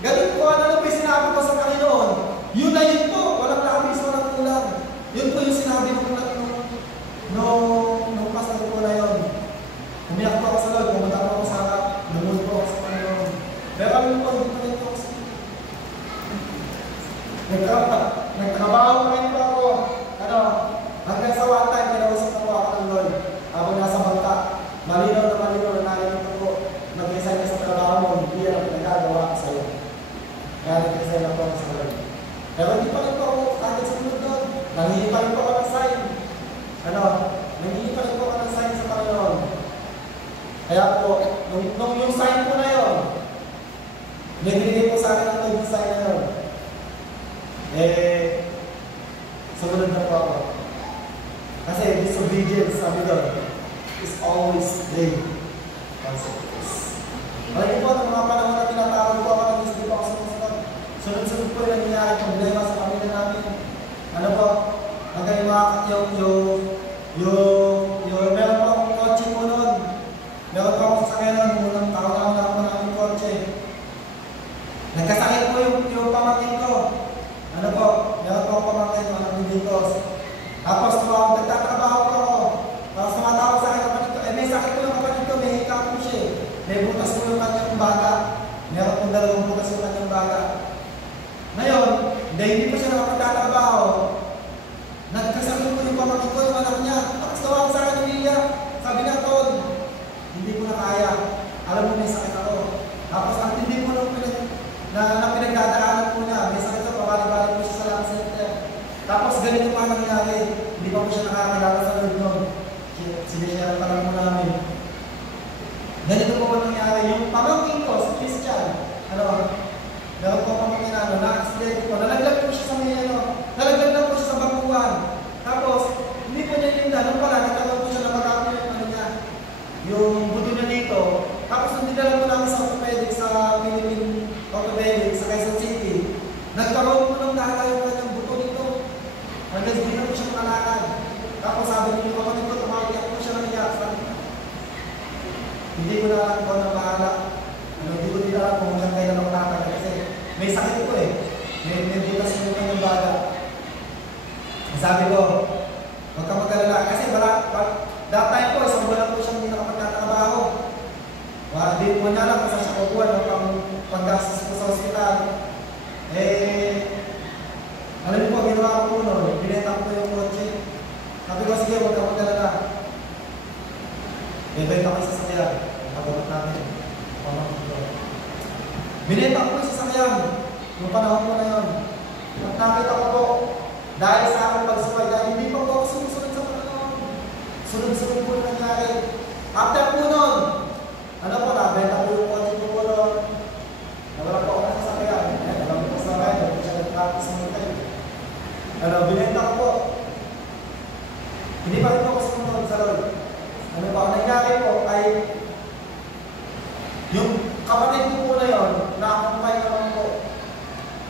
Ganun po, ano po yung sinabi ko sa Panginoon. Yun na yun po, walang labis, walang kulang. Yun po yung sinabi nung pastor ko na yun. Umiyak po ako sa Lord, pumunta po ako sa harap, lumod po ako sa Panginoon. Pero yun po, hindi po rin po ako sa nagtrabaho pa rin po ako. Hanggang sa one time, kinausap na po ako ng Lord. Habang nasa bangka, malinaw na narinig ko po, mag-resign ka sa trabaho mo, hindi yan ang pinagagawa ko sa'yo. Kaya nag-resign na po ako sa Lord. Pero hindi pa rin po ako agad sa Lord doon. Nangingi pa rin po ako ng sign. Nangingi pa rin po ako ng sign sa Panginoon. Kaya po, nung yung sign po na yun, nabinigay po sa akin ang yung sign na yun. Sumunod na po ako. Kasi disobedience, sabi doon, is always the consequence. Alam niyo po, ng mga panahon na tinatawag ko ako ng hindi po ako sumusunod. Sunod-sunod po yung nangyayari, problema sa pamilya namin. Hanggang meron po akong kotse po noon. Meron po akong sasakyan noon, unang taon na ako namin kotse. Nagkasakit po yung pamangkin ko. Meron po akong pamangkin, anak ni Dicos. Tapos nagtatrabaho po ako. Tapos tumatawag sa akin kapatid ko. May sakit po yung kapatid ko, may hika po siya. May butas po yung kanyang baga. Meron pong 2 butas yung kanyang baga. Ngayon, dahil hindi po siya nakapagtatrabaho, nagkasakit po yung pamangkin ko, yung anak niya. Tapos tawag sa akin, Emilia. Sabi na, Tol, hindi ko na kaya. Alam mo, may sakit ako. Tapos ang hindi po na pinagdadaanan po niya. May sakit ako, pabalik-balik po siya sa lang center. Tapos ganito pa nangyari. Hindi pa po siya nakakilala sa Lord noon. Sinishare pa lang mo namin. Ganito po nangyari. Yung pamangkin ko, si Christian, Meron po akong kinano, na-accident po. Nalaglag po siya sa may nalaglag lang po siya sa bakuan. Tapos, hindi po niya tinda. Nung pala, nagtawag po siya na magkakapo yung niya, yung buto niya dito. Tapos, nung dinala po namin sa orthopedic, sa Philippine Orthopedic, sa Quezon City, nagkaroon po ng nahalay yung kanyang buto dito. Hanggang hindi na po siya makalakad. Tapos, sabi niyo, kapatid ko, tumawag po siya ng iyak. Hindi ko na alam kung ano bahala. Hindi ko din alam kung hanggang kailan ako nakakad. Kasi may sakit ko eh. May butas ko ng baga. Sabi ko, huwag ka mag-alala. Kasi that time po, isang buwan po siyang hindi nakapagtatrabaho. Hindi po niya alam kasi siya kukuha ng pag-gastos ko sa ospital. Alam niyo po, ginawa ko po noon. Binenta ko yung kotse. Sabi ko, sige, huwag ka mag-alala. Benta ko yung sasakyan. Nakabulat natin. Binenta ko yung sasakyan. Yung panahon ko na yun. At nakita ko po, dahil sa aking pagsuway, dahil hindi pa po ako sumusunod sa panahon. Sunod-sunod po na nangyari. After po nun, ano po, nabenta ko yung kotse ko po nun. Nawala po ako ng sasakyan. Alam mo po sa ride, hindi siya nag-practice mo tayo. Binenta ko po. Hindi pa rin po ako sumunod sa Lord. Ano po, ang nangyari po ay yung kapatid ko po na yun, nakakumpay naman po.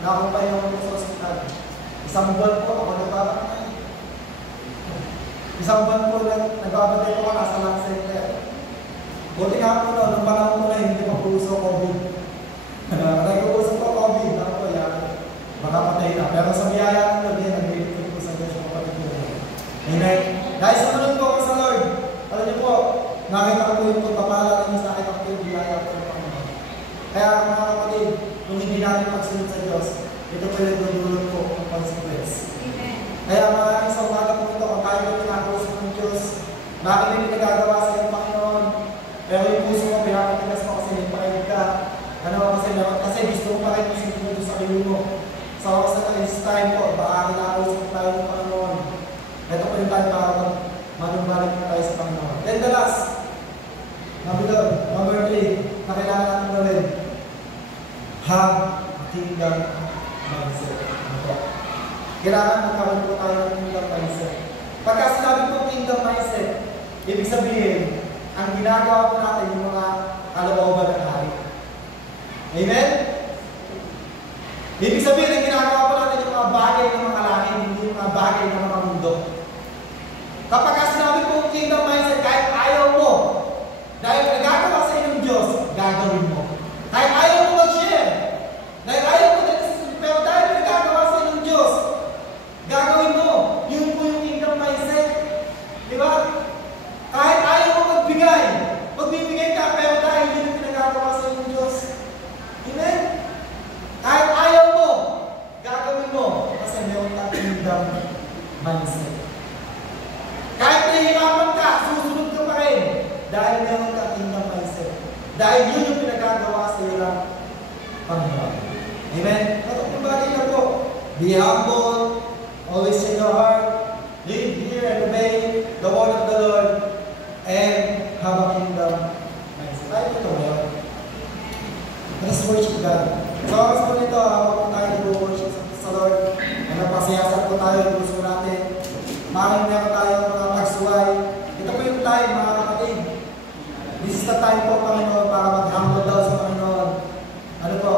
Nakakumpay naman po sa ospital. Isang buwan po ako nagbabatay. Isang buwan po nagbabatay po ako nasa lung center. Buti nga po noon, nung panahon ko na hindi pa po uso COVID. Nag-uusap po COVID na po yan. Makapatay na. Pero sa biyaya ng Lord yan, nag-ilit po sa Diyos yung kapatid ko. Amen. Dahil sa manun po ako sa Lord, alam niyo po, nakita ko po yung pagpapala niyo sa akin ang biyaya po ng Panginoon. Kaya mga kapatid, kung hindi natin magsunod sa Diyos, ito po yung dudulot po ang consequence. Kaya maraming sa umaga po ito, kung tayo po pinakausap ng Diyos, bakit may pinagagawa sa iyong Panginoon? Pero yung puso mo, pinapatigas mo kasi may pakinig ka. Kasi gusto mo pa rin yung sinunod sa kayo mo. Sa oras na this time po, baka kinakausap tayo ng Panginoon. Ito po yung time para manumbalik mo tayo sa Panginoon. Then the last, number 3, na kailangan natin gawin. Have a kingdom mindset. Kailangan magkaroon po tayo ng kingdom mindset. Pagka sinabi po kingdom mindset, ibig sabihin, ang ginagawa po natin yung mga kalooban ng hari. Amen? Ibig sabihin, ang ginagawa po natin yung mga bagay ng mga langit, hindi yung mga bagay ng mga mundo. Kapag sinabi po kingdom mindset, kahit ayaw mo, dahil nagagawa sa inyong Diyos, gagawin mo. Kahit ayaw mo mag-share, dahil ayaw mo pero dahil nagagawa sa inyong Diyos, gagawin mo. Yun po yung kingdom mindset. Di ba? Kahit ayaw mo magbigay, magbibigay ka, pero dahil yun yung pinagagawa sa inyong Diyos. Amen? Kahit ayaw mo, gagawin mo. Kasi meron ka kingdom mindset. Kahit nahihirapan ka, susunod ka pa rin. Dahil meron ka kingdom mindset. Dahil yun yung pinagagawa sa iyo ng Panginoon. Amen? Yung bagay na po. Be humble, always in your heart, live, hear, and obey the word of the Lord, and have a kingdom mindset. Tayo ito ngayon. Let us worship God. So, oras po nito, habang po tayo nag-worship sa Lord, napasiyasat po tayo ng gusto natin. Maraming meron tayo mga pagsuway. Ito po yung time, mga kapatid. This is the time po, Panginoon, para mag-humble daw sa Panginoon. Ano po?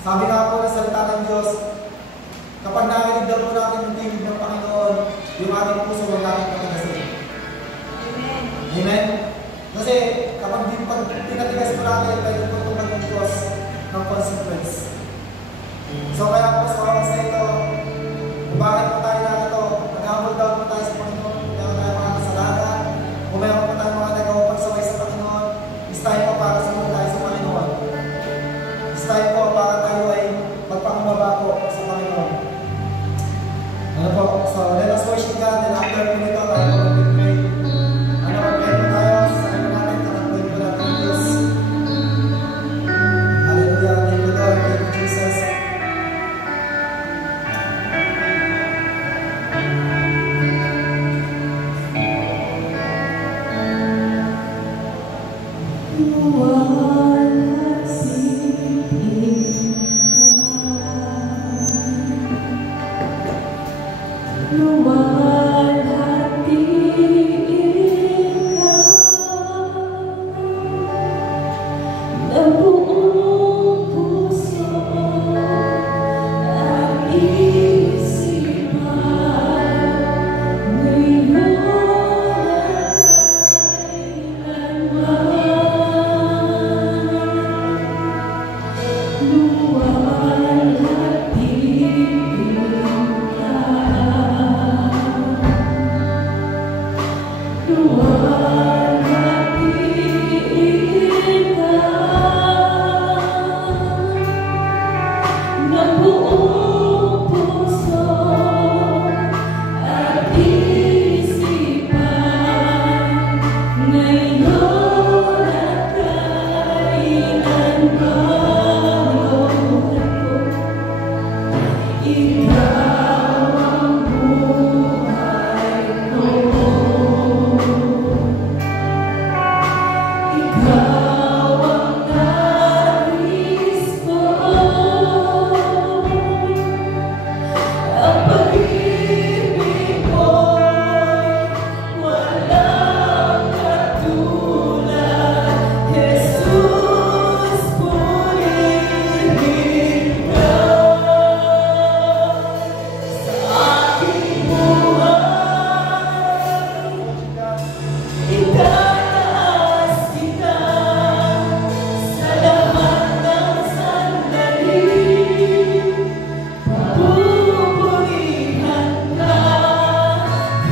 Sabi nga po ng salita ng Diyos, kapag narinig daw po natin yung tinig ng Panginoon, yung ating puso huwag natin patigasin. Amen. Amen? Kasi kapag pinatigas po natin, pwede po ito mag-cause ng consequence. So kaya po sa oras na ito, kung bakit po tayo narito, mag-humble daw po tayo sa Panginoon, kung meron tayo mga kasalanan, kung meron po tayo mga nagawapagsuway sa Panginoon, is tayo po para sumunod tayo sa Panginoon. Is tayo po para tayo ay magpakumbaba po sa Panginoon. Ano po? So let us worship God, and after po nito tayo po mag-pray. Ano, mag-pray po tayo sa ano natin, kakapwede po natin ang Diyos. Hallelujah, thank you Lord, thank you Jesus. You are the ng buong puso at isipan, ngayon at kailanman. Luwalhatiin ka, luwalhatiin ka ng buong puso at isipan, ngayon at kailanman. Ikaw ang buhay ko, ikaw ang nais ko, ang pag-ibig mo'y walang katulad. Jesus, purihin ka sa aking buhay. Itataas kita sa lahat ng sandali. Papupurihan ka,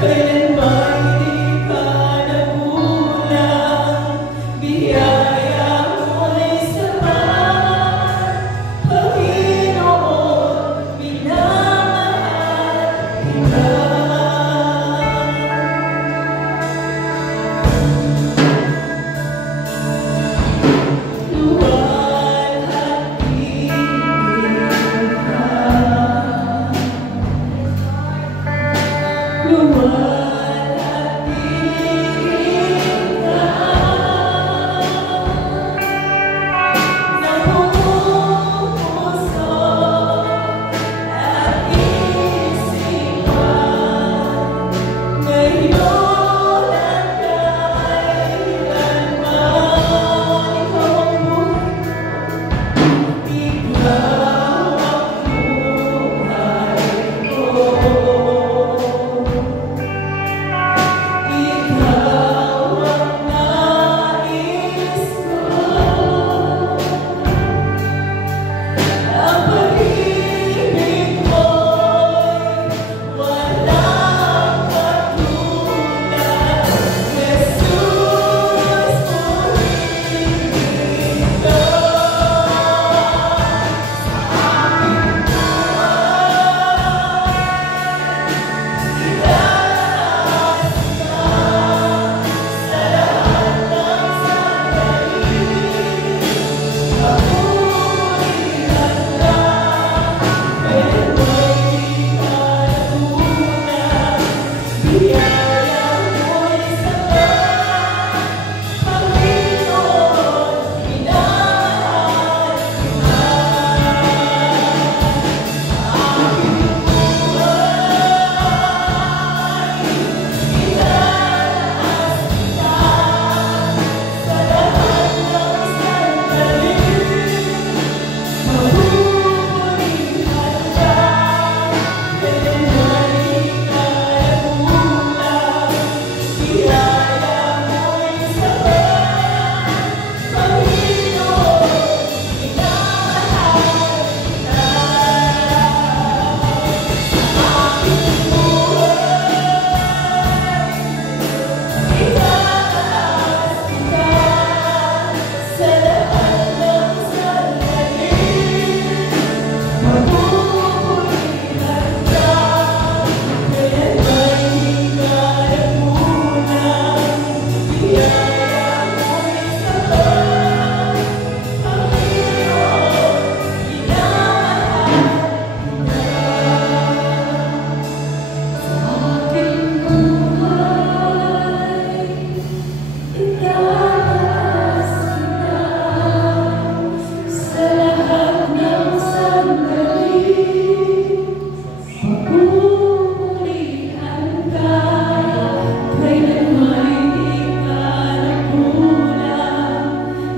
kailanman di ka nagulang. Biyaya mo'y sapat, Panginoon, minamahal kita.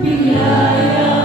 Biyaya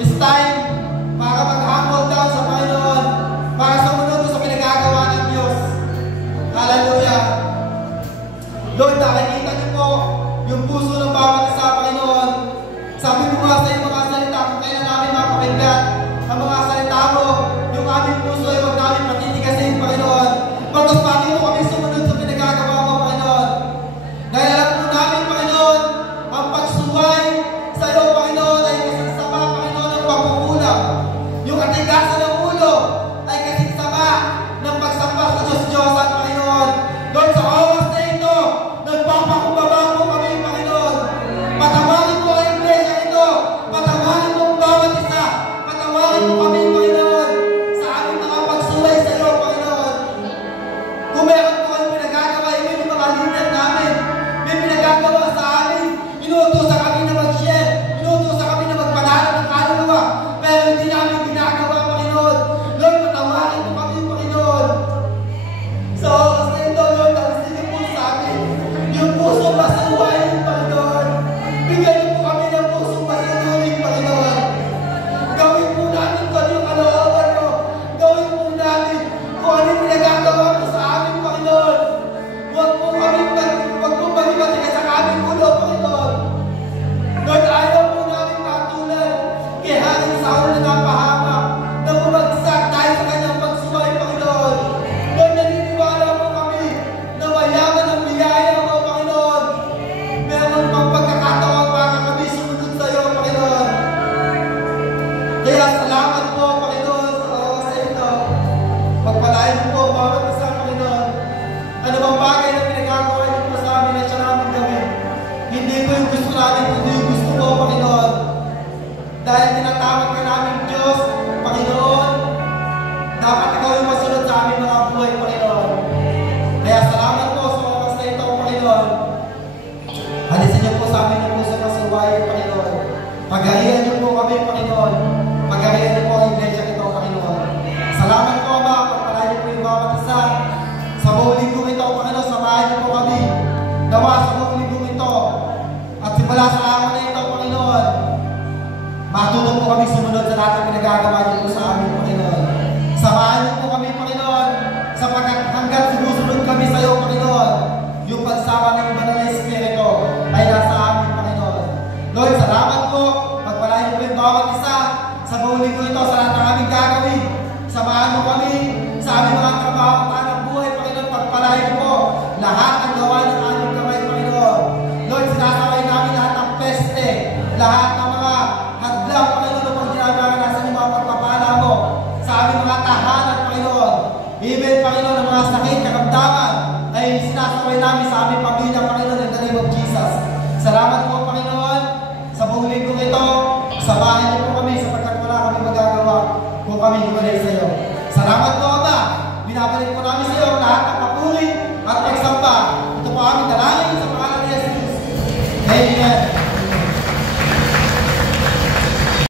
It's time para mag-humble down sa Panginoon, para sumunod sa pinagagawa ng Diyos. Hallelujah! Lord, nakikita niyo po yung puso ng bawat isa, Panginoon. Sabi mo nga sa iyong mga salita, kung kailan namin mapakinggan ang mga salita mo, yung aming puso ay huwag namin patitigasin, Panginoon. Pagkas pati mo kami sumunod sa pinagagawa mo, Panginoon. Dahil alam po namin, Panginoon, ang pagsuway sa iyo, Panginoon, ay kasinsama, Panginoon, ng pagkukulang. Yung katigasan ng ulo ay kasinsama ng pagsamba sa Diyos-Diyosan, Panginoon. Lord, sa oras na ito, nagpapakumbaba po kami, Panginoon. Patawarin po ang iglesia ito. Patawarin po ang bawat isa. Patawarin po kami, Panginoon, sa aming mga pagsuway sa iyo, Panginoon. Kung meron po kami pinagagawa, yung mga leader namin, may pinagagawa sa amin, inuutosan kami na mag-share, inuutosan kami na magpanalo ng kaluluwa, pero hindi namin ginagawa, Panginoon. Lord, patawarin po kami, Panginoon. Sa oras na ito, Lord, alisin niyo po sa amin yung puso masuwayin, Panginoon. Bigyan niyo po kami ng puso masunurin, Panginoon. Gawin po namin kung ano yung kalooban mo. Gawin po namin kung ano yung pinagagawa mo sa amin, Panginoon. Huwag po kami matigas sa aming ulo, Panginoon. Lord, ayaw po namin katulad kay Haring Saul na napahamak na bumagsak dahil sa kanyang pagsuway, Panginoon. Lord, naniniwala po kami na mayaman ang biyaya mo, Panginoon. Meron pang pagkakataon para kami sumunod sa iyo, Panginoon. Kaya salamat po, Panginoon, sa oras na ito. Pagpalain mo po, bawat isa, Panginoon. Ano bang bagay na pinagagawa niyo po sa amin at siya namin gawin? Hindi po yung gusto namin, hindi yung gusto mo, Panginoon. Dahil tinatawag ka namin Diyos, Panginoon, dapat ikaw yung masunod sa aming mga buhay, Panginoon. Kaya salamat po sa oras na ito, Panginoon. Halisin niyo po sa amin yung puso masuway, Panginoon. Pagharihan niyo po kami, Panginoon. Pagharihan niyo po ang iglesia ito, Panginoon. Salamat po, Ama. Pagpalain niyo po yung bawat isa. Sa buong linggo ito, Panginoon, samahan niyo po kami. Nawa sa buong linggo ito. At simula sa araw na ito, Panginoon, matulog po kami sumunod sa lahat ng pinagagawa niyo po sa amin, Panginoon. Samahan niyo po kami, Panginoon, sapagkat hanggang sumusunod kami sa iyo, Panginoon, yung pagsama ng Banal na Espiritu ay nasa amin, Panginoon. Lord, salamat po. Pagpalain niyo po yung bawat isa sa buong linggo ito, sa lahat ng aming gagawin. Samahan mo kami sa aming mga trabaho at hanap buhay, Panginoon. Pagpalain niyo po lahat ng gawa ng aming kamay, Panginoon. Lord, sinasaway namin lahat ng peste, lahat ng mga hadlang, Panginoon, upang ginaganasan yung mga pagpapala mo sa aming mga tahanan, Panginoon. Even, Panginoon, ng mga sakit, karamdaman, ay sinasaway namin sa aming pamilya, Panginoon, in the name of Jesus. Salamat po, Panginoon, sa buong linggo ito. Samahan niyo po kami sapagkat wala kami magagawa kung kami hiwalay sa iyo. Salamat po, Ama. Binabalik po namin sa iyo lahat ng